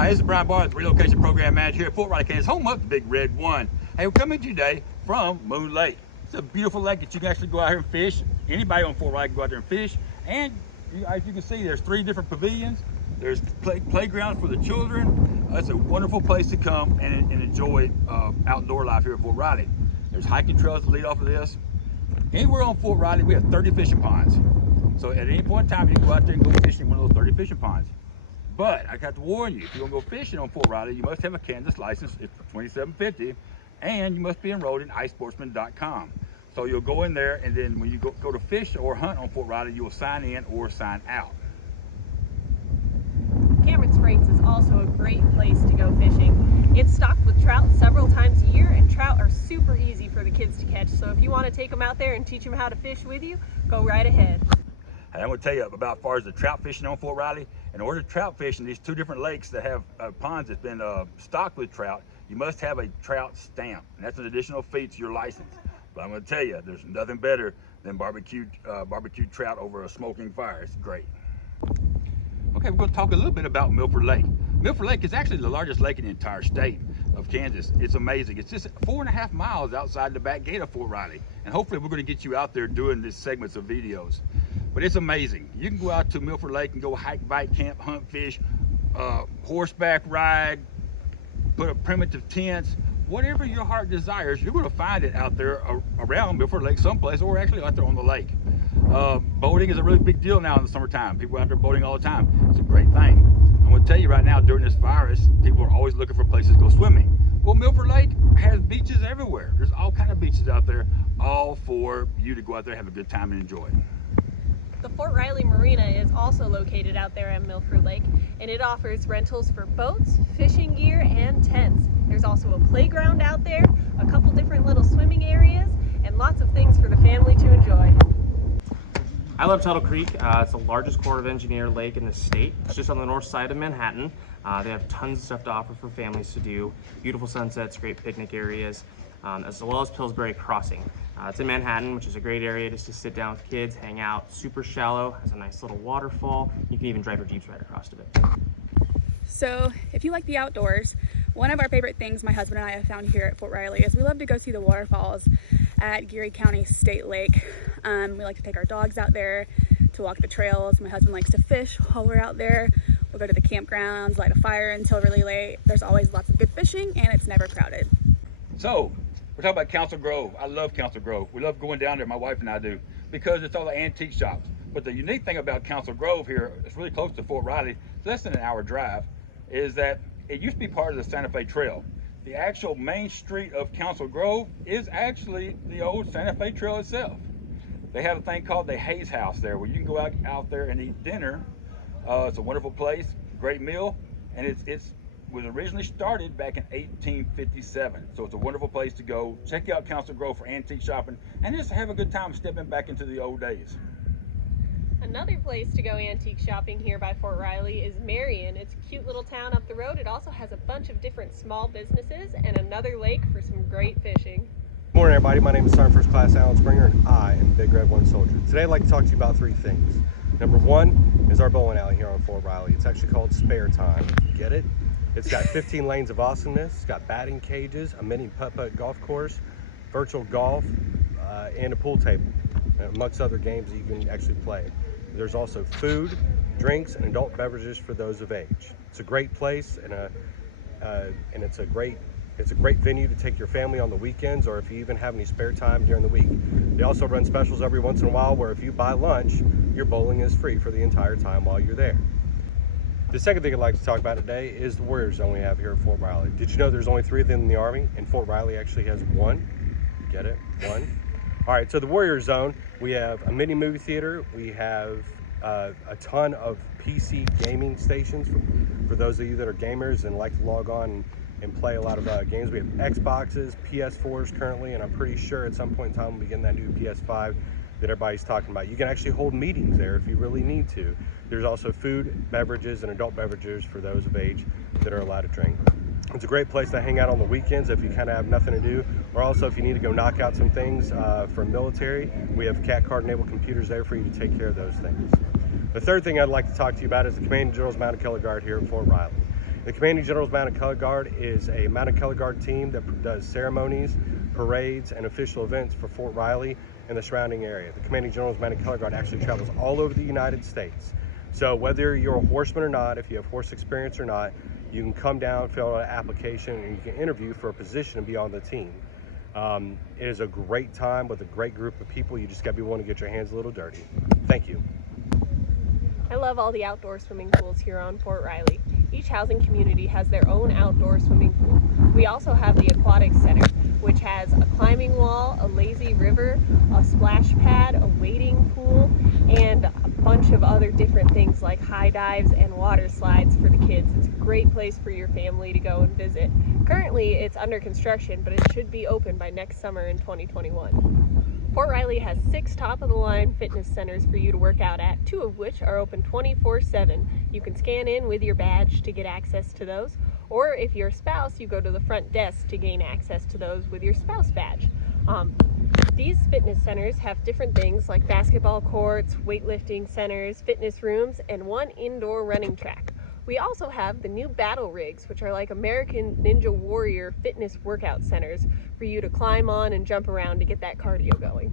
Hi, this is Brian Barr, the Relocation Program Manager here at Fort Riley, Kansas, home of the Big Red One. Hey, we're coming to you today from Moon Lake. It's a beautiful lake that you can actually go out here and fish. Anybody on Fort Riley can go out there and fish. And as you can see, there's 3 different pavilions. There's playgrounds for the children. It's a wonderful place to come and enjoy outdoor life here at Fort Riley. There's hiking trails that lead off of this. Anywhere on Fort Riley, we have 30 fishing ponds. So at any point in time, you can go out there and go fishing in one of those 30 fishing ponds. But I got to warn you, if you're gonna go fishing on Fort Riley, you must have a Kansas license. It's $27.50, and you must be enrolled in iSportsman.com. So you'll go in there, and then when you go to fish or hunt on Fort Riley, you will sign in or sign out. Cameron Springs is also a great place to go fishing. It's stocked with trout several times a year, and trout are super easy for the kids to catch. So if you want to take them out there and teach them how to fish with you, go right ahead. Hey, I'm going to tell you about as far as the trout fishing on Fort Riley. In order to trout fish in these 2 different lakes that have ponds that's been stocked with trout, you must have a trout stamp, and that's an additional fee to your license. But I'm going to tell you, there's nothing better than barbecued trout over a smoking fire. It's great. Okay, we're going to talk a little bit about Milford Lake. Milford Lake is actually the largest lake in the entire state of Kansas. It's amazing. It's just 4.5 miles outside the back gate of Fort Riley, and hopefully we're going to get you out there doing these segments of videos. But it's amazing. You can go out to Milford Lake and go hike, bike, camp, hunt, fish, horseback ride, put up primitive tents, whatever your heart desires, you're going to find it out there around Milford Lake someplace, or actually out there on the lake. Boating is a really big deal now in the summertime. People are out there boating all the time. It's a great thing. I'm going to tell you right now, during this virus, people are always looking for places to go swimming. Well, Milford Lake has beaches everywhere. There's all kinds of beaches out there, all for you to go out there, have a good time, and enjoy. The Fort Riley Marina is also located out there at Milford Lake, and it offers rentals for boats, fishing gear, and tents. There's also a playground out there, a couple different little swimming areas, and lots of things for the family to enjoy. I love Tuttle Creek. It's the largest Corps of Engineer lake in the state. It's just on the north side of Manhattan. They have tons of stuff to offer for families to do. Beautiful sunsets, great picnic areas, as well as Pillsbury Crossing. It's in Manhattan, which is a great area just to sit down with kids, hang out. Super shallow, has a nice little waterfall. You can even drive your Jeeps right across to it. So if you like the outdoors, one of our favorite things my husband and I have found here at Fort Riley is we love to go see the waterfalls at Geary County State Lake. We like to take our dogs out there to walk the trails. My husband likes to fish while we're out there. We'll go to the campgrounds, light a fire until really late. There's always lots of good fishing, and it's never crowded. So, we're talking about Council Grove. I love Council Grove. We love going down there, my wife and I do, because it's all the antique shops. But the unique thing about Council Grove here, it's really close to Fort Riley, it's less than an hour drive, is that it used to be part of the Santa Fe Trail. The actual main street of Council Grove is actually the old Santa Fe Trail itself. They have a thing called the Hayes House there, where you can go out there and eat dinner. It's a wonderful place, great meal, and it was originally started back in 1857. So it's a wonderful place to go. Check out Council Grove for antique shopping, and just have a good time stepping back into the old days. Another place to go antique shopping here by Fort Riley is Marion. It's a cute little town up the road. It also has a bunch of different small businesses and another lake for some great fishing. Good morning, everybody. My name is Sergeant First Class Alan Springer, and I am Big Red One Soldier. Today I'd like to talk to you about 3 things. Number 1 is our bowling alley here on Fort Riley. It's actually called Spare Time. Get it? It's got 15 lanes of awesomeness. It's got batting cages, a mini putt-putt golf course, virtual golf, and a pool table, amongst other games that you can actually play. There's also food, drinks, and adult beverages for those of age. It's a great place, and it's a great venue to take your family on the weekends, or if you even have any spare time during the week. They also run specials every once in a while where if you buy lunch, your bowling is free for the entire time while you're there. The second thing I'd like to talk about today is the Warrior Zone we have here at Fort Riley. Did you know there's only 3 of them in the Army, and Fort Riley actually has 1? Get it? 1? All right, so the Warrior Zone, we have a mini movie theater. We have a ton of PC gaming stations for those of you that are gamers and like to log on and play a lot of games. We have Xboxes, PS4s currently, and I'm pretty sure at some point in time we'll be getting that new PS5 that everybody's talking about. You can actually hold meetings there if you really need to. There's also food, beverages, and adult beverages for those of age that are allowed to drink. It's a great place to hang out on the weekends if you kind of have nothing to do, or also if you need to go knock out some things for military. We have CAT card enabled computers there for you to take care of those things. The third thing I'd like to talk to you about is the Command General's Mounted Color Guard here at Fort Riley. The Commanding General's Mounted Color Guard is a Mounted Color Guard team that does ceremonies, parades, and official events for Fort Riley and the surrounding area. The Commanding General's Mounted Color Guard actually travels all over the United States. So whether you're a horseman or not, if you have horse experience or not, you can come down, fill out an application, and you can interview for a position and be on the team. It is a great time with a great group of people. You just got to be willing to get your hands a little dirty. Thank you. I love all the outdoor swimming pools here on Fort Riley. Each housing community has their own outdoor swimming pool. We also have the Aquatic Center, which has a climbing wall, a lazy river, a splash pad, a wading pool, and a bunch of other different things like high dives and water slides for the kids. It's a great place for your family to go and visit. Currently, it's under construction, but it should be open by next summer in 2021. Fort Riley has 6 top-of-the-line fitness centers for you to work out at, 2 of which are open 24/7. You can scan in with your badge to get access to those, or if you're a spouse, you go to the front desk to gain access to those with your spouse badge. These fitness centers have different things like basketball courts, weightlifting centers, fitness rooms, and 1 indoor running track. We also have the new battle rigs, which are like American Ninja Warrior fitness workout centers for you to climb on and jump around to get that cardio going.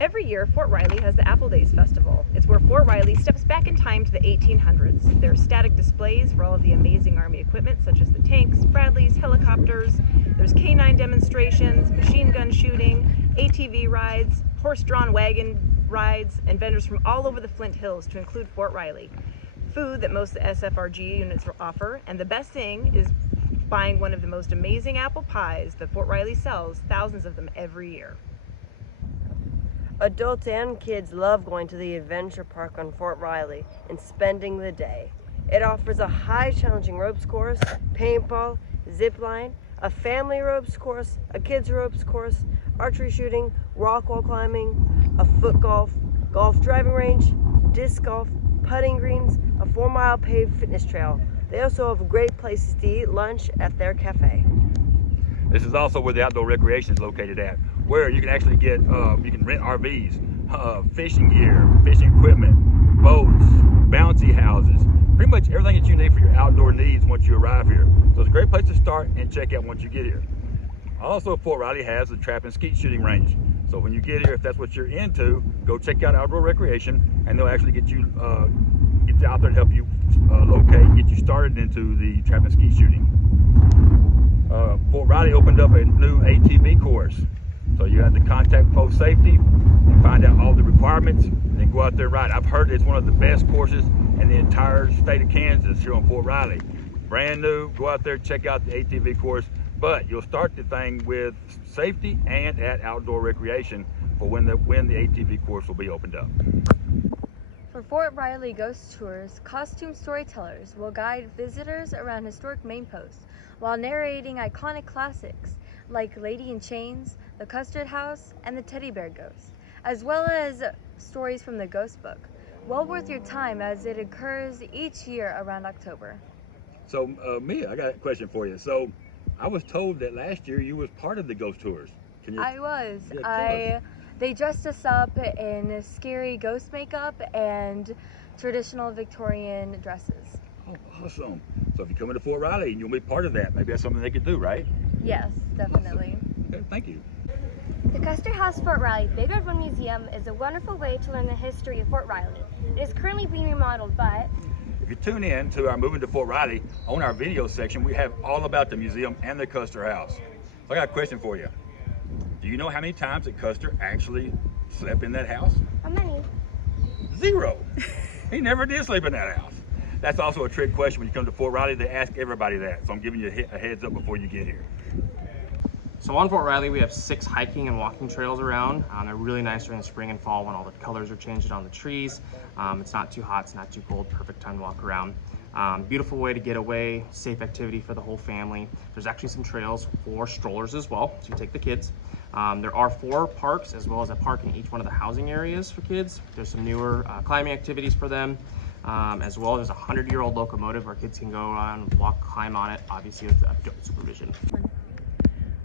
Every year, Fort Riley has the Apple Days Festival. It's where Fort Riley steps back in time to the 1800s. There are static displays for all of the amazing Army equipment, such as the tanks, Bradleys, helicopters. There's K-9 demonstrations, machine gun shooting, ATV rides, horse-drawn wagon rides, and vendors from all over the Flint Hills to include Fort Riley. Food that most SFRG units offer, and the best thing is buying one of the most amazing apple pies that Fort Riley sells, thousands of them every year. Adults and kids love going to the adventure park on Fort Riley and spending the day. It offers a high challenging ropes course, paintball, zip line, a family ropes course, a kids ropes course, archery shooting, rock wall climbing, a foot golf, golf driving range, disc golf, putting greens, a 4-mile paved fitness trail. They also have great places to eat lunch at their cafe. This is also where the outdoor recreation is located at, where you can actually get, you can rent RVs, fishing gear, fishing equipment, boats, bouncy houses, pretty much everything that you need for your outdoor needs once you arrive here. So it's a great place to start and check out once you get here. Also, Fort Riley has a trap and skeet shooting range. So when you get here, if that's what you're into, go check out outdoor recreation, and they'll actually get you out there to help you locate, get you started into the trap and skeet shooting. Fort Riley opened up a new ATV course. So you have to contact post safety and find out all the requirements, and then go out there and ride. I've heard it's one of the best courses in the entire state of Kansas here on Fort Riley. Brand new, go out there, check out the ATV course, but you'll start the thing with safety and at outdoor recreation for when the ATV course will be opened up. For Fort Riley Ghost Tours, costume storytellers will guide visitors around historic main posts while narrating iconic classics like Lady in Chains, the Custard House, and the Teddy Bear Ghost, as well as stories from the Ghost Book. Well worth your time as it occurs each year around October. So Mia, I got a question for you. So I was told that last year you was part of the Ghost Tours. Can you? I was. Yeah, They dressed us up in scary ghost makeup and traditional Victorian dresses. Oh, awesome. So if you come into Fort Riley and you'll be part of that, maybe that's something they could do, right? Yes, definitely. Awesome. Okay, thank you. The Custer House Fort Riley Big Red One Museum is a wonderful way to learn the history of Fort Riley. It is currently being remodeled, but if you tune in to our Moving to Fort Riley, on our video section, we have all about the museum and the Custer House. So I got a question for you. Do you know how many times that Custer actually slept in that house? how many? 0. He never did sleep in that house. That's also a trick question when you come to Fort Riley. They ask everybody that. So I'm giving you a heads up before you get here. So on Fort Riley, we have 6 hiking and walking trails around. They're really nice during the spring and fall when all the colors are changing on the trees. It's not too hot, it's not too cold, perfect time to walk around. Beautiful way to get away, safe activity for the whole family. There's actually some trails for strollers as well, so you take the kids. There are 4 parks as well as a park in each one of the housing areas for kids. There's some newer climbing activities for them, as well as a 100-year-old locomotive where kids can go on, walk, climb on it, obviously with adult supervision.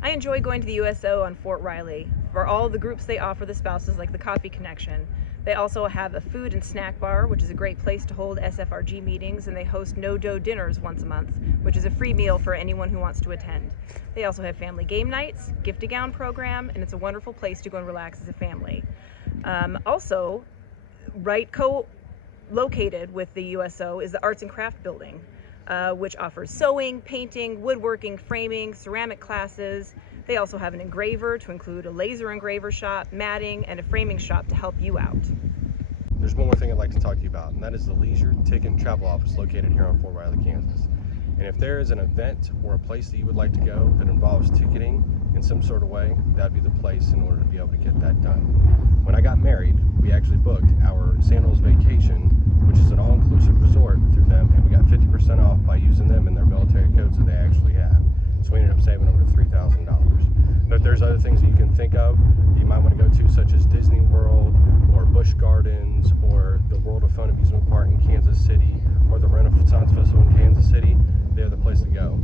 I enjoy going to the USO on Fort Riley for all the groups they offer the spouses, like the Coffee Connection. They also have a food and snack bar, which is a great place to hold SFRG meetings, and they host no-dough dinners once a month, which is a free meal for anyone who wants to attend. They also have family game nights, gift-a-gown program, and it's a wonderful place to go and relax as a family. Also, right co-located with the USO is the Arts and Craft Building, which offers sewing, painting, woodworking, framing, ceramic classes. They also have an engraver to include a laser engraver shop, matting, and a framing shop to help you out. There's one more thing I'd like to talk to you about, and that is the Leisure Ticket and Travel Office located here on Fort Riley, Kansas. And if there is an event or a place that you would like to go that involves ticketing in some sort of way, that'd be the place in order to be able to get that done. When I got married, we actually booked our Sandals Vacation, which is an all-inclusive resort through them, and we got 50% off by using them in their military codes that they actually have. So we ended up saving over $3,000. But if there's other things that you can think of that you might want to go to, such as Disney World or Busch Gardens or the World of Fun amusement park in Kansas City or the Renaissance Festival in Kansas City, they're the place to go.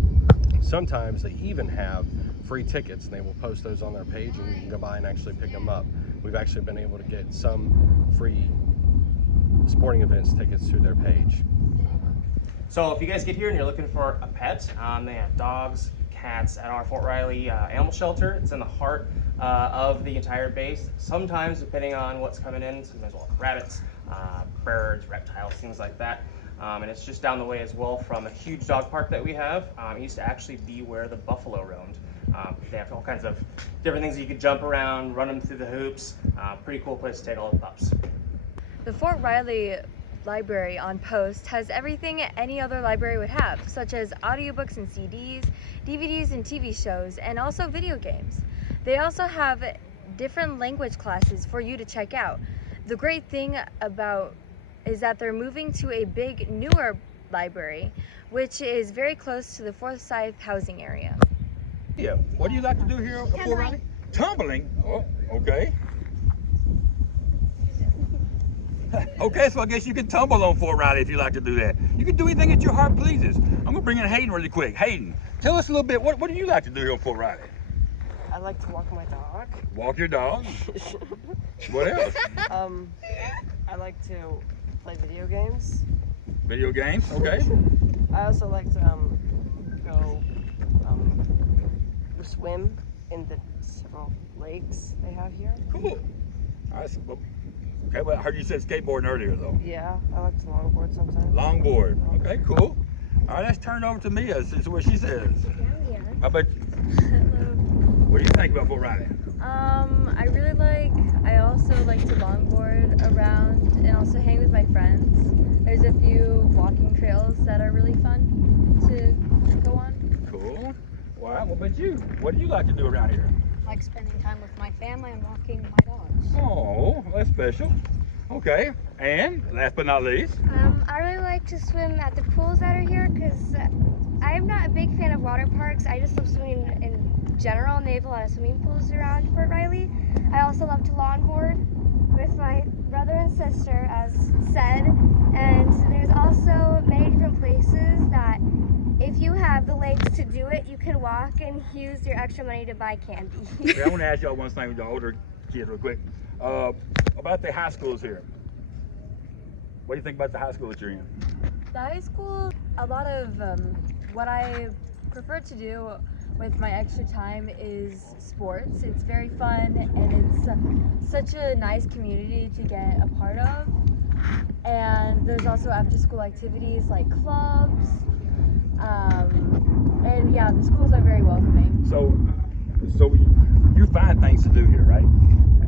Sometimes they even have free tickets, and they will post those on their page, and you can go by and actually pick them up. We've actually been able to get some free sporting events tickets through their page. So if you guys get here and you're looking for a pet, they have dogs, cats at our Fort Riley animal shelter. It's in the heart of the entire base. Sometimes, depending on what's coming in, sometimes we'll have rabbits, birds, reptiles, things like that. And it's just down the way as well from a huge dog park that we have. It used to actually be where the buffalo roamed. They have all kinds of different things that you could jump around, run them through the hoops. Pretty cool place to take all the pups. The Fort Riley Library on Post has everything any other library would have, such as audiobooks and CDs, DVDs and TV shows, and also video games. They also have different language classes for you to check out. The great thing is that they're moving to a big, newer library, which is very close to the Forsyth housing area. Yeah, what do you like to do here at Fort Riley? Tumbling? Oh, okay. Okay, so I guess you can tumble on Fort Riley if you like to do that. You can do anything that your heart pleases. I'm gonna bring in Hayden really quick. Hayden, tell us a little bit, what do you like to do here on Fort Riley? I like to walk my dog. Walk your dog? What else? I like to play video games. Video games, okay. I also like to go swim in the several lakes they have here. Cool. Okay, well, I heard you said skateboarding earlier though. Yeah, I like to longboard sometimes. Longboard, okay, cool. All right, let's turn it over to Mia, see what she says. How about you? What do you think about Fort Riley? I also like to longboard around and also hang with my friends. There's a few walking trails that are really fun to go on. Cool. All right, what about you? What do you like to do around here? I like spending time with my family and walking my dogs. Oh, that's special. Okay, and last but not least? I really like to swim at the pools that are here because I'm not a big fan of water parks. I just love swimming in general, and they have a lot of swimming pools around Fort Riley. I also love to longboard with my brother and sister, as said, and there's also many different places that if you have the legs to do it, you can walk and use your extra money to buy candy. Okay, I want to ask y'all one thing with the older kids real quick. About the high schools here. What do you think about the high school that you're in? The high school, a lot of what I prefer to do with my extra time is sports. It's very fun, and it's such a nice community to get a part of. And there's also after school activities like clubs. And yeah, the schools are very welcoming. So you find things to do here, right?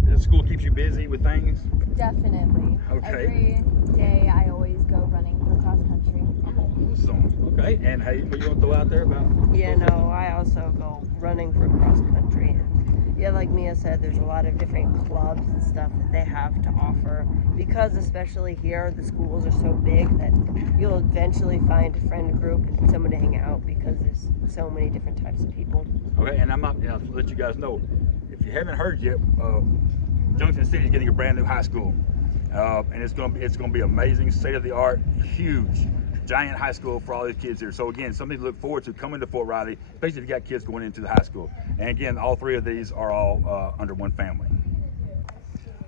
The school keeps you busy with things? Definitely. Okay. Every day I always go running for cross country. Awesome. Okay, and hey, what you want to throw out there about? Yeah, no, I also go running for cross country. And yeah, like Mia said, there's a lot of different clubs and stuff that they have to offer. Because especially here, the schools are so big that you'll eventually find a friend group and someone to hang out because there's so many different types of people. Okay, and I'm not, to let you guys know, if you haven't heard yet, Junction City is getting a brand new high school, and it's gonna be amazing, state of the art, huge, giant high school for all these kids here. So again, something to look forward to coming to Fort Riley, especially if you got kids going into the high school. And again, all three of these are all under one family.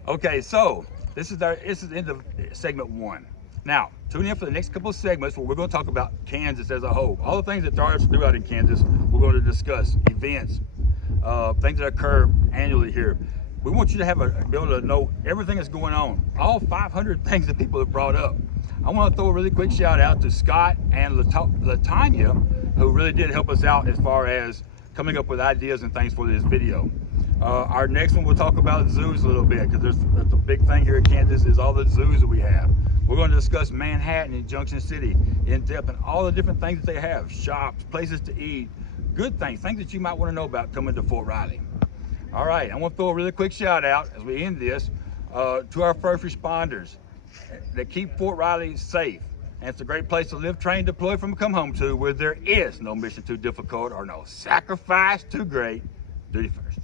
Okay, so This is into segment 1. Now, tune in for the next couple of segments where we're going to talk about Kansas as a whole. All the things that there are to do out in Kansas, we're going to discuss. Events, things that occur annually here. We want you to be able to know everything that's going on. All 500 things that people have brought up. I want to throw a really quick shout out to Scott and Latanya, who really did help us out as far as coming up with ideas and things for this video. Our next one, we'll talk about zoos a little bit, because there's a big thing here in Kansas is all the zoos that we have. We're going to discuss Manhattan and Junction City in depth and all the different things that they have, shops, places to eat, good things that you might want to know about coming to Fort Riley. All right, I want to throw a really quick shout out as we end this to our first responders that keep Fort Riley safe. And it's a great place to live, train, deploy from, come home to, where there is no mission too difficult or no sacrifice too great. Duty first.